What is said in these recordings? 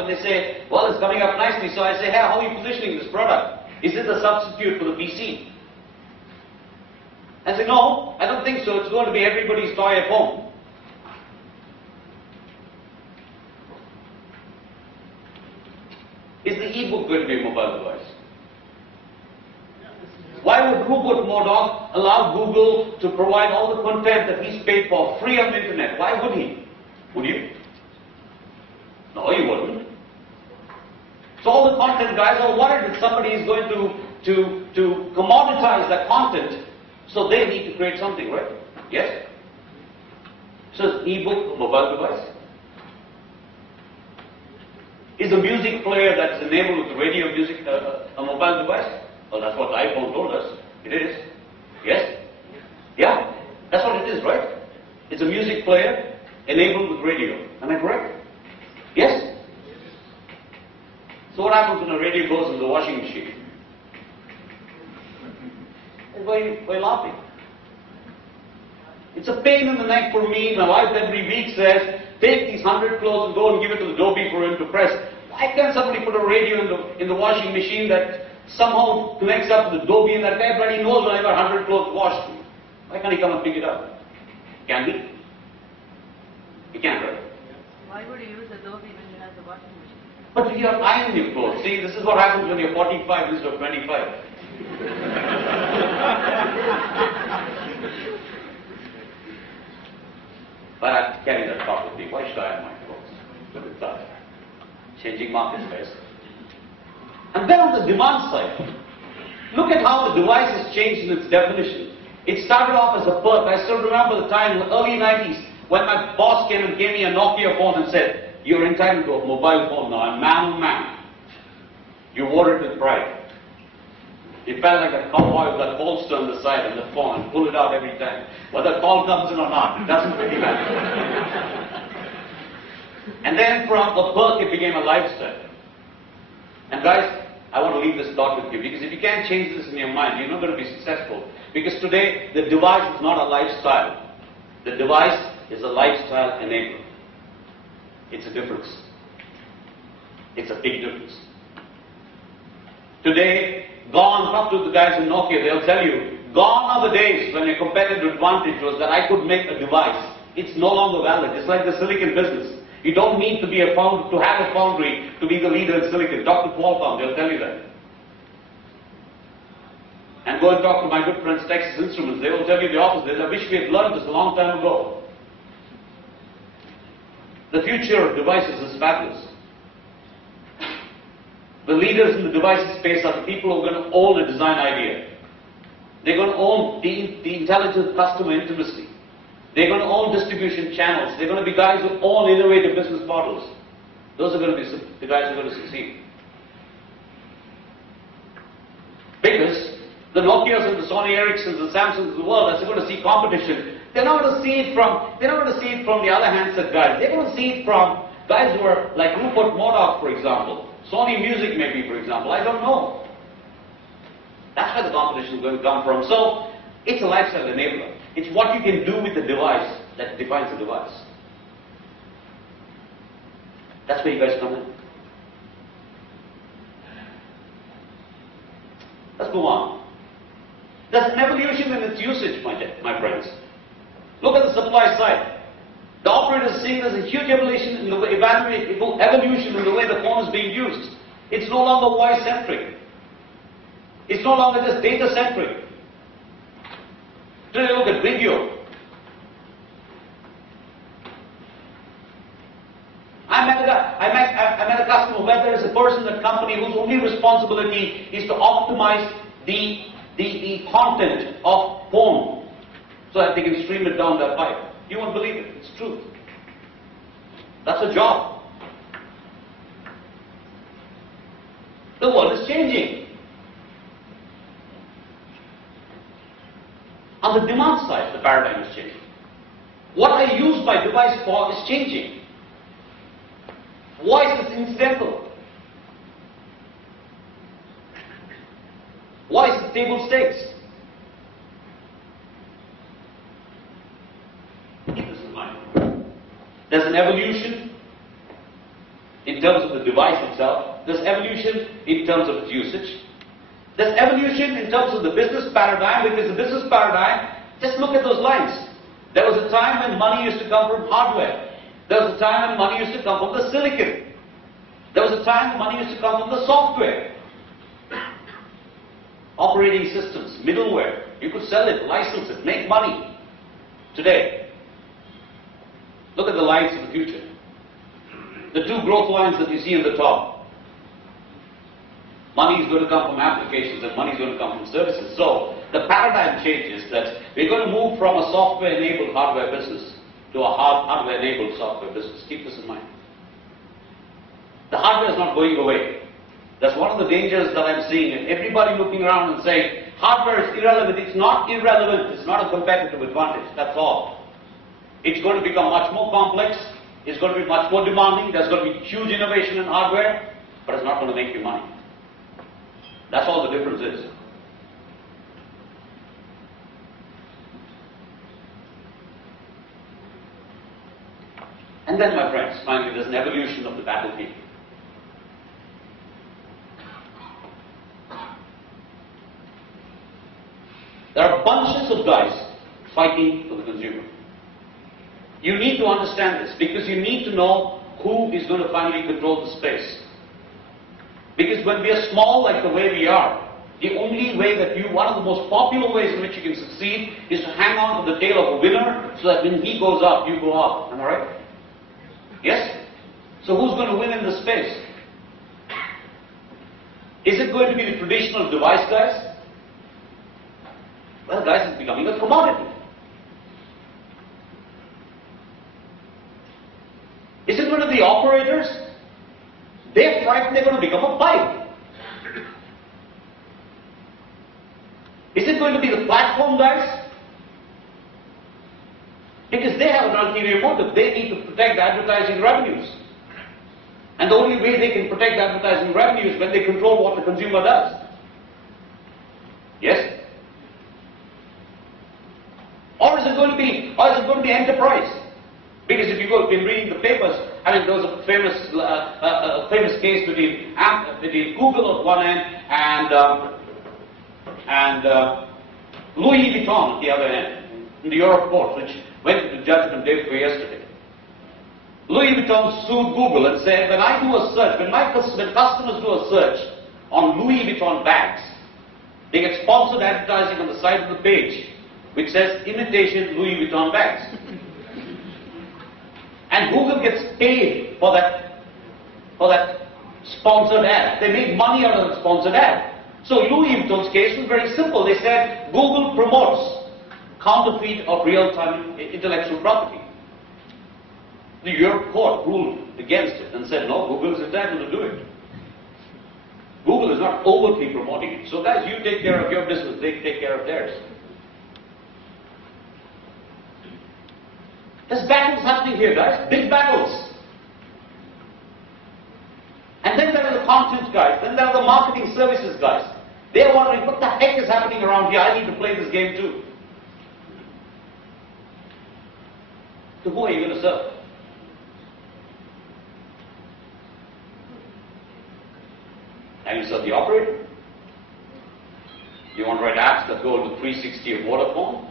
And they say, well, it's coming up nicely. So I say, hey, how are you positioning this product? Is it a substitute for the PC? I say, no, I don't think so. It's going to be everybody's toy at home. Is the e-book going to be a mobile device? Why would Rupert Murdoch allow Google to provide all the content that he's paid for free on the internet? Why would he? Would you? No, you wouldn't. So all the content guys are worried that somebody is going to commoditize that content, so they need to create something, right? Yes? So is e-book a mobile device? Is a music player that's enabled with radio music a mobile device? Well, that's what the iPhone told us. It is. Yes? Yeah? That's what it is, right? It's a music player enabled with radio. Am I correct? Yes? So what happens when a radio goes in the washing machine? Why are you laughing? It's a pain in the neck for me. My wife every week says, take these 100 clothes and go and give it to the Dobie for him to press. Why can't somebody put a radio in the washing machine that somehow connects up to the Dobie, and that guy bloody knows when I got 100 clothes washed? Why can't he come and pick it up? Can he? He can't, right? Why would you use the Dobie when you have the washing machine? But you have iron your clothes. See, this is what happens when you're 45 instead of 25. But I carry that thought with me. Why should I iron my clothes? Look at that. Changing market space. And then on the demand side, look at how the device has changed in its definition. It started off as a perk. I still remember the time in the early 90s when my boss came and gave me a Nokia phone and said, you're entitled to a mobile phone now, and man, you wore it with pride. It felt like a cowboy with a holster on the side and the phone and pull it out every time. Whether a call comes in or not, it doesn't really matter. And then from a perk it became a lifestyle. And guys, I want to leave this thought with you, because if you can't change this in your mind, you're not going to be successful. Because today, the device is not a lifestyle. The device is a lifestyle enabler. It's a difference. It's a big difference. Today, gone, talk to the guys in Nokia, they'll tell you, gone are the days when your competitive advantage was that I could make a device. It's no longer valid. It's like the silicon business. You don't need to be to have a foundry to be the leader in silicon. Talk to Qualcomm, they'll tell you that. And go and talk to my good friends Texas Instruments, they will tell you the opposite. I wish we had learned this a long time ago. The future of devices is fabulous. The leaders in the devices space are the people who are going to own a design idea. They're going to own the intelligent customer intimacy. They're going to own distribution channels. They're going to be guys who own innovative business models. Those are going to be the guys who are going to succeed. Because the Nokias and the Sony Ericssons and Samsungs of the world, as they're going to see competition, they're not going to see it from the other handset guys. They're going to see it from guys who are like Rupert Murdoch, for example. Sony Music maybe, for example. I don't know. That's where the competition is going to come from. So, it's a lifestyle enabler. It's what you can do with the device that defines the device. That's where you guys come in. Let's go on. There's an evolution in its usage, my friends. Look at the supply side. The operator is seeing there's a huge evolution in the way the phone is being used. It's no longer voice-centric. It's no longer just data-centric. Today look at video. I met a customer where there is a person at company whose only responsibility is to optimize the content of phone so that they can stream it down their pipe. You won't believe it. It's truth. That's a job. The world is changing. On the demand side, the paradigm is changing. What I use my device for is changing. Voice is incidental. Voice is table stakes. Keep this in mind. There's an evolution in in terms of the device itself. There's evolution in terms of its usage. There's evolution in terms of the business paradigm, because the business paradigm, just look at those lines. There was a time when money used to come from hardware. There was a time when money used to come from the silicon. There was a time when money used to come from the software. Operating systems, middleware. You could sell it, license it, make money. Today, look at the lines of the future. The two growth lines that you see in the top. Money is going to come from applications and money is going to come from services. So the paradigm changes that we're going to move from a software-enabled hardware business to a hardware-enabled software business. Keep this in mind. The hardware is not going away. That's one of the dangers that I'm seeing. And everybody looking around and saying, hardware is irrelevant. It's not irrelevant. It's not a competitive advantage. That's all. It's going to become much more complex. It's going to be much more demanding. There's going to be huge innovation in hardware, but it's not going to make you money. That's all the difference is. And then, my friends, finally, there's an evolution of the battlefield. There are bunches of guys fighting for the consumer. You need to understand this, because you need to know who is going to finally control the space. Because when we are small like the way we are, the only way that one of the most popular ways in which you can succeed is to hang on to the tail of a winner, so that when he goes up, you go up. Am I right? Yes? So who's going to win in this space? Is it going to be the traditional device guys? Well, guys, it's becoming a commodity. Is it going to be the operators? They're frightened they're going to become a pipe. Is it going to be the platform guys? Because they have an ulterior motive. They need to protect the advertising revenues. And the only way they can protect the advertising revenues is when they control what the consumer does. Yes? Or is it going to be enterprise? Because if you go, been reading the papers, I mean, there was a famous case between Google at one end and Louis Vuitton at the other end, in the Europe court, which went to judgment day before yesterday. Louis Vuitton sued Google and said, when I do a search, when customers do a search on Louis Vuitton bags, they get sponsored advertising on the side of the page, which says imitation Louis Vuitton bags. And Google gets paid for that sponsored ad. They make money out of the sponsored ad. So Louis Vuitton's case was very simple. They said Google promotes counterfeit of real-time intellectual property. The Europe court ruled against it and said, no, Google is entitled to do it. Google is not overtly promoting it. So guys, you take care of your business, they take care of theirs. There's battles happening here, guys. Big battles. And then there are the content guys. Then there are the marketing services guys. They're wondering, what the heck is happening around here? I need to play this game too. So who are you going to serve? Are you serve the operator? You want to write apps that go to 360 or Vodafone?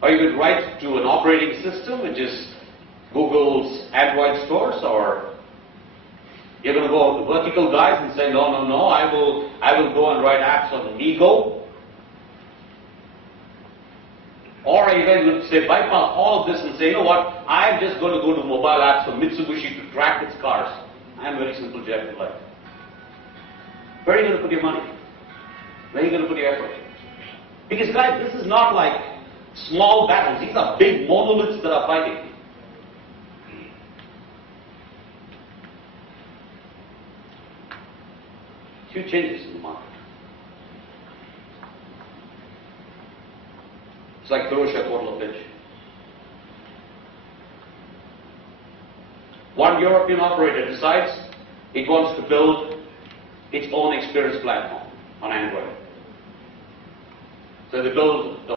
Are you going to write to an operating system, which is Google's Android stores, or you're going to go to vertical guys and say, no, I will go and write apps on Ego? Or are you going to say, bypass all of this and say, you know what, I'm just going to go to mobile apps for Mitsubishi to track its cars. I'm very simple jet in life. Where are you going to put your money? Where are you going to put your effort? Because guys, this is not like small battles. These are big monoliths that are fighting. Huge changes in the market. It's like Dorosha Portal pitch. One European operator decides it wants to build its own experience platform on Android. So they build the